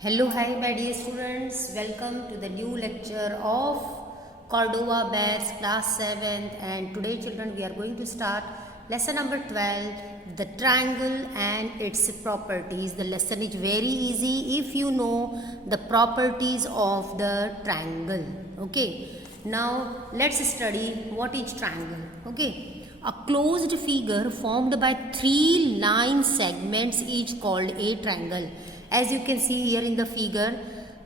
Hello, hi, my dear students. Welcome to the new lecture of Cordova Bears class 7th. And today, children, we are going to start lesson number 12, the triangle and its properties. The lesson is very easy if you know the properties of the triangle. Okay. Now, let's study what is triangle. Okay. A closed figure formed by three line segments each called a triangle. As you can see here in the figure,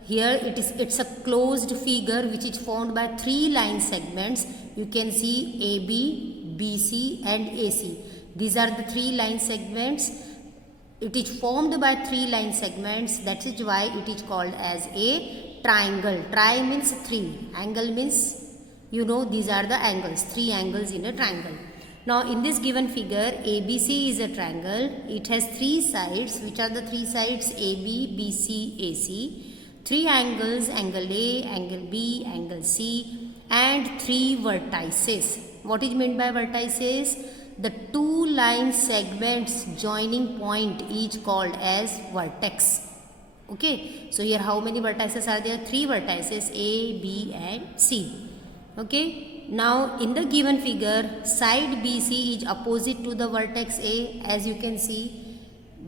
here it's a closed figure which is formed by three line segments. You can see AB, BC and AC. These are the three line segments. It is formed by three line segments. That is why it is called as a triangle. Tri means three. Angle means, you know, these are the angles. Three angles in a triangle. Now in this given figure, ABC is a triangle. It has three sides. Which are the three sides? AB, BC, AC. Three angles, angle A, angle B, angle C, and three vertices. What is meant by vertices? The two line segments joining point each called as vertex. Okay. So here how many vertices are there? Three vertices, A, B and C. Okay. Now in the given figure, side BC is opposite to the vertex A. As you can see,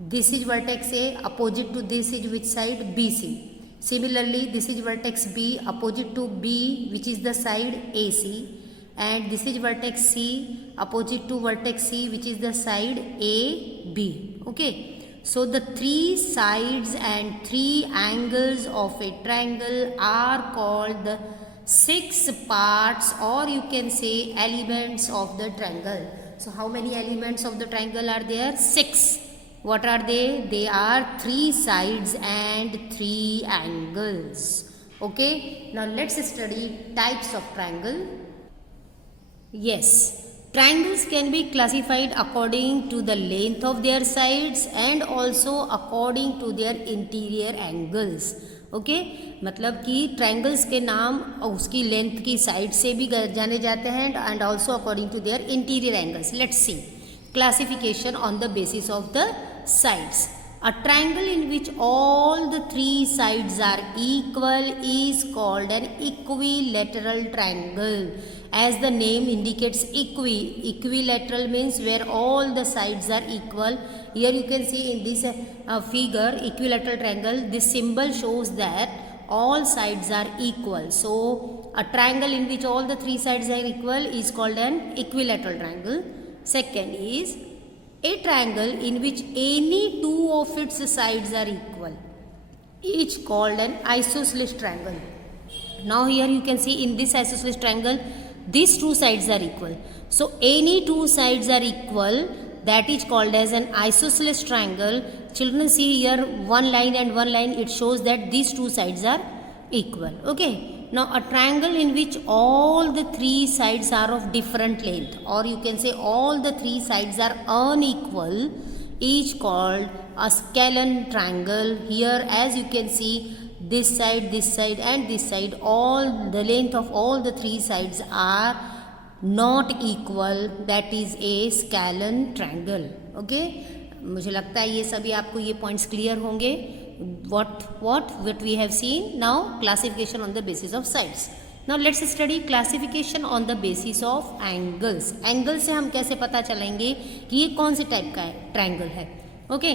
this is vertex A, opposite to this is which side? BC. Similarly, this is vertex B, opposite to B, which is the side AC. And this is vertex C, opposite to vertex C, which is the side AB. Okay. So the three sides and three angles of a triangle are called the six parts, or you can say elements of the triangle. So how many elements of the triangle are there? Six. What are they? They are three sides and three angles. Okay. Now let's study types of triangle. Yes. Triangles can be classified according to the length of their sides and also according to their interior angles. Okay मतलब कि triangles के नाम उसकी length की side से भी जाने जाते हैं and also according to their interior angles. Let's see classification on the basis of the sides. A triangle in which all the three sides are equal is called an equilateral triangle. As the name indicates, equilateral means where all the sides are equal. Here you can see in this figure, equilateral triangle, this symbol shows that all sides are equal. So a triangle in which all the three sides are equal is called an equilateral triangle. Second is a triangle in which any two of its sides are equal, each called an isosceles triangle. Now here you can see in this isosceles triangle, these two sides are equal. So any two sides are equal, that is called as an isosceles triangle. Children, see here one line and one line, it shows that these two sides are equal. Okay. Now a triangle in which all the three sides are of different length, or you can say all the three sides are unequal, each called a scalene triangle. Here as you can see, this side and this side, all the length of all the three sides are not equal, that is a scalene triangle. Okay. मुझे लगता है ये सभी आपको ये points clear होंगे. what we have seen. Now classification on the basis of sides. Now let's study classification on the basis of angles. Angle से हम कैसे पता चलेंगे कि ये कौन से टाइप का ट्रायंगल है. Okay.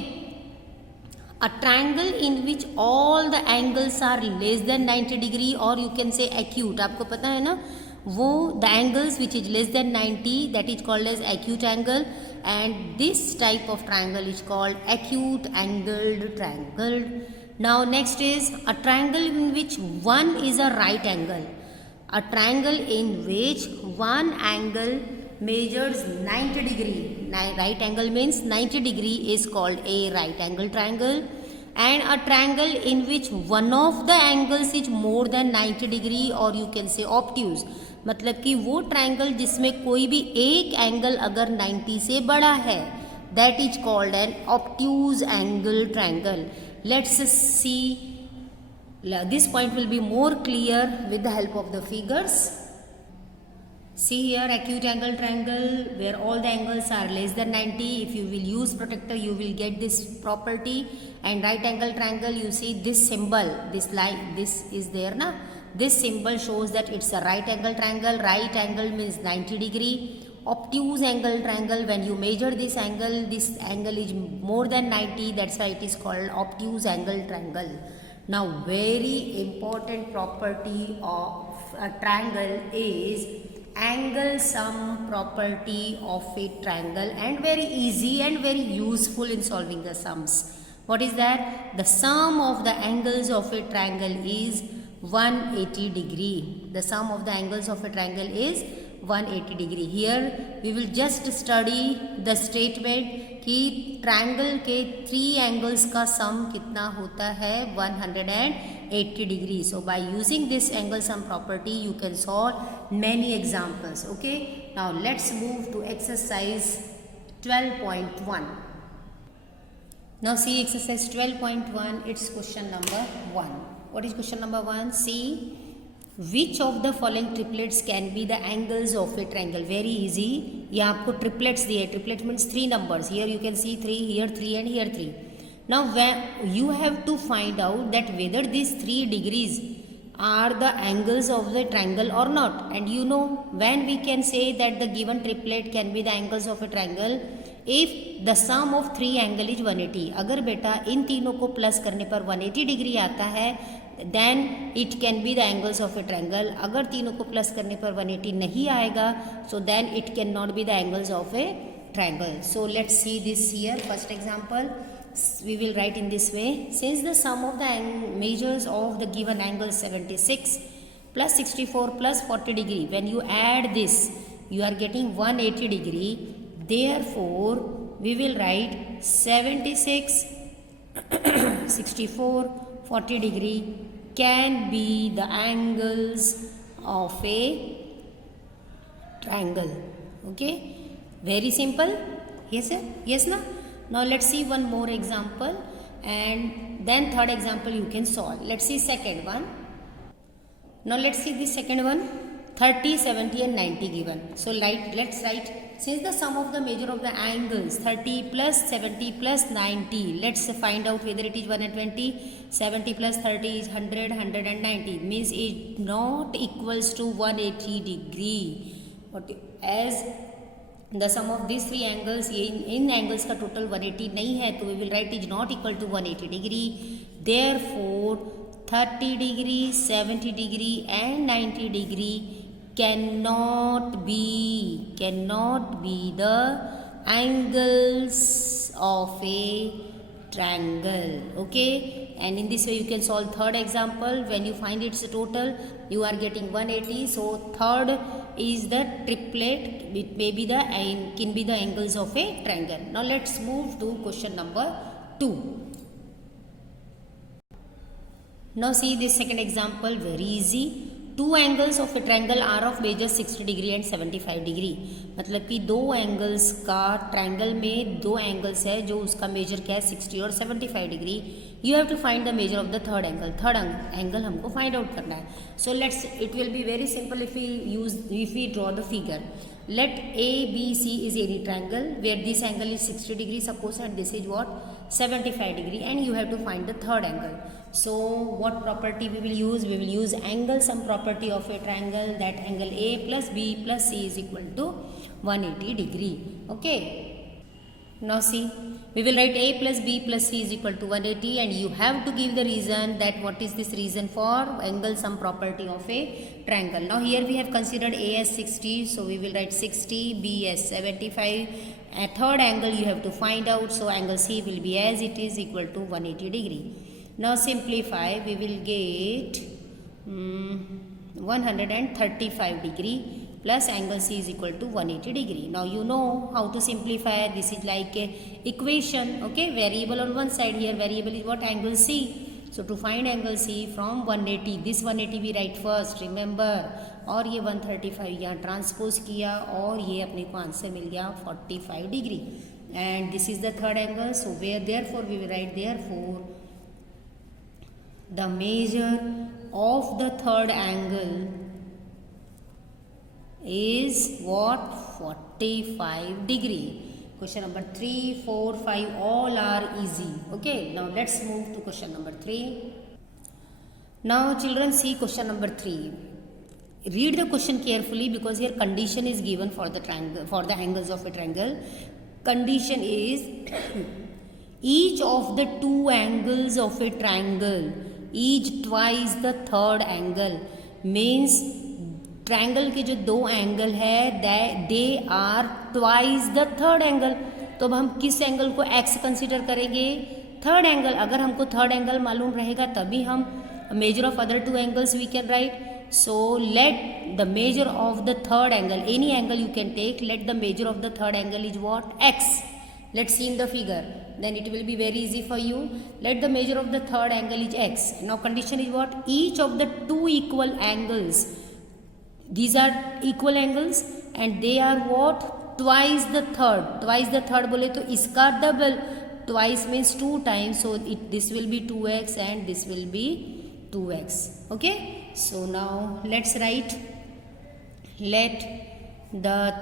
A triangle in which all the angles are less than 90 degree, or you can say acute. आपको पता है ना, वो the angles which is less than 90, that is called as acute angle, and this type of triangle is called acute angled triangle. Now next is a triangle in which one is a right angle. A triangle in which one angle measures 90 degree. Right angle means 90 degree is called a right angle triangle. And a triangle in which one of the angles is more than 90 degree, or you can say obtuse. मतलब कि वो triangle जिसमें कोई भी एक angle अगर 90 से बड़ा है, that is called an obtuse angle triangle. Let's see, this point will be more clear with the help of the figures. See here, acute angle triangle where all the angles are less than 90. If you will use protractor, you will get this property. And right angle triangle, you see this symbol, this line, this is there na. This symbol shows that it's a right angle triangle. Right angle means 90 degree. Obtuse angle triangle, when you measure this angle is more than 90. That's why it is called obtuse angle triangle. Now, very important property of a triangle is angle sum property of a triangle, and very easy and very useful in solving the sums. What is that? The sum of the angles of a triangle is 180 degree. The sum of the angles of a triangle is 180 degree. Here we will just study the statement कि triangle के 3 angles का sum कितना होता है 180 degree. So by using this angle sum property you can solve many examples. Okay, now let's move to exercise 12.1. Now see exercise 12.1. It's question number 1. What is question number 1? See Which of the following triplets can be the angles of a triangle? Very easy. यहाँ आपको triplets दिए. Triplet means 3 numbers. Here you can see 3, here 3 and here 3. Now when you have to find out that whether these 3 degrees are the angles of the triangle or not. And you know when we can say that the given triplet can be the angles of a triangle if the sum of 3 angle is 180. अगर बेटा इन तीनों को plus करने पर 180 degree आता है then it can be the angles of a triangle. अगर तीनों को प्लस करने पर 180 नहीं आएगा so then it cannot be the angles of a triangle. So let's see this here. First example, we will write in this way. Since the sum of the measures of the given angle 76 plus 64 plus 40 degree, when you add this you are getting 180 degree. Therefore we will write 76 64 40 degree can be the angles of a triangle. Okay, very simple. Yes sir, yes na. Now let's see one more example and then third example you can solve. Let's see second one. Now let's see this second one. 30, 70 and 90 given. So let's write, since the sum of the measure of the angles 30 plus 70 plus 90, let's find out whether it is 120. 70 plus 30 is 100, 190 means it not equals to 180 degree. But as the sum of these 3 angles, in angles का total 180 नहीं है, तो we will write is not equal to 180 degree. Therefore 30 degree, 70 degree and 90 degree cannot be the angles of a triangle. Okay, and in this way you can solve third example. When you find its total you are getting 180. So third is the triplet. It may be can be the angles of a triangle. Now let's move to question number 2. Now see this second example, very easy. 2 angles of a triangle are of measure 60 degree and 75 degree. मतलब कि 2 angles का triangle में 2 angles है जो उसका measure क्या है 60 और 75 degree. You have to find the measure of the third angle. Third angle हमको find out करना है. So it will be very simple if we draw the figure. Let ABC is any triangle where this angle is 60 degree suppose and this is what 75 degree, and you have to find the third angle. So what property we will use? We will use angle sum property of a triangle, that angle A plus B plus C is equal to 180 degree. Okay. Now see, we will write A plus B plus C is equal to 180, and you have to give the reason that what is this reason for angle sum property of a triangle. Now here we have considered A as 60, so we will write 60, B as 75. A third angle you have to find out, so angle C will be as it is equal to 180 degree. Now simplify, we will get 135 degree plus angle C is equal to 180 degree. Now you know how to simplify. This is like a equation. Okay, variable on one side, here variable is what? Angle C. So to find angle C from 180, this 180 we write first, remember, और ये 135 यहाँ transpose किया और ये अपने को answer मिल गया 45 degree. And this is the third angle, so therefore we will write therefore the measure of the third angle is what? 45 degree. Question number 3, 4, 5 all are easy. Okay, now let's move to question number 3. Now children, see question number 3. Read the question carefully because here condition is given for the triangle, for the angles of a triangle. Condition is each of the two angles of a triangle is twice the third angle. Means triangle के जो दो angle है they are twice the third angle. तो अब हम किस angle को x consider करेंगे? Third angle. अगर हमको थर्ड एंगल मालूम रहेगा तभी हम measure of other two angles we can write. So let the measure of the third angle, any angle you can take, let the measure of the third angle is what? X. Let's see in the figure. Then it will be very easy for you. Let the measure of the third angle is X. Now condition is what? Each of the two equal angles. These are equal angles and they are what? Twice the third. Twice the third बोले तो इसका double. Twice means 2 times. So this will be 2x and this will be 2x. Okay. So now let's write. Let the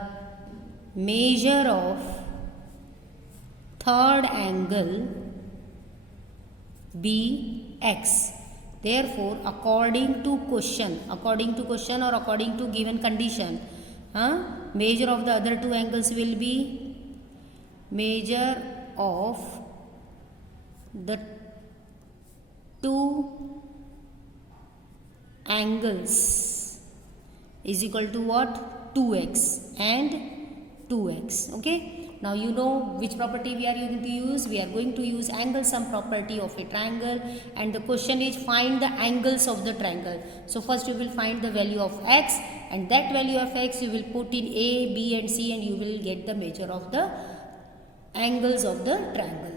measure of third angle be x. Therefore, according to question or according to given condition, measure of the other two angles will be measure of the two angles is equal to what? 2x and 2x. Okay. Now you know which property we are going to use. We are going to use angle sum property of a triangle, and the question is find the angles of the triangle. So first you will find the value of x, and that value of x you will put in a, b and c, and you will get the measure of the angles of the triangle.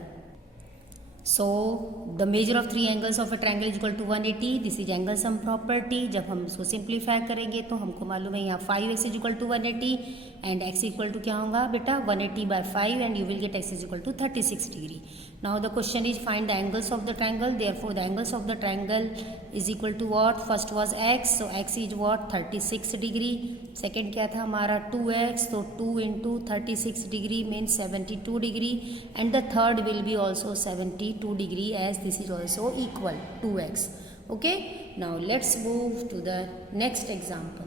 So the measure of three angles of a triangle is equal to 180. This is angle sum property. जब हम इसको simplify करेंगे तो हमको मालूम है यहाँ 5x is equal to 180 and x equal to क्या होगा बेटा 180 by 5 and you will get x is equal to 36 degree. Now the question is find the angles of the triangle. Therefore the angles of the triangle is equal to what? First was x, so x is what? 36 degree. Second क्या था हमारा 2x, so 2 into 36 degree means 72 degree, and the third will be also 72 degree as this is also equal 2x. Okay, now let's move to the next example.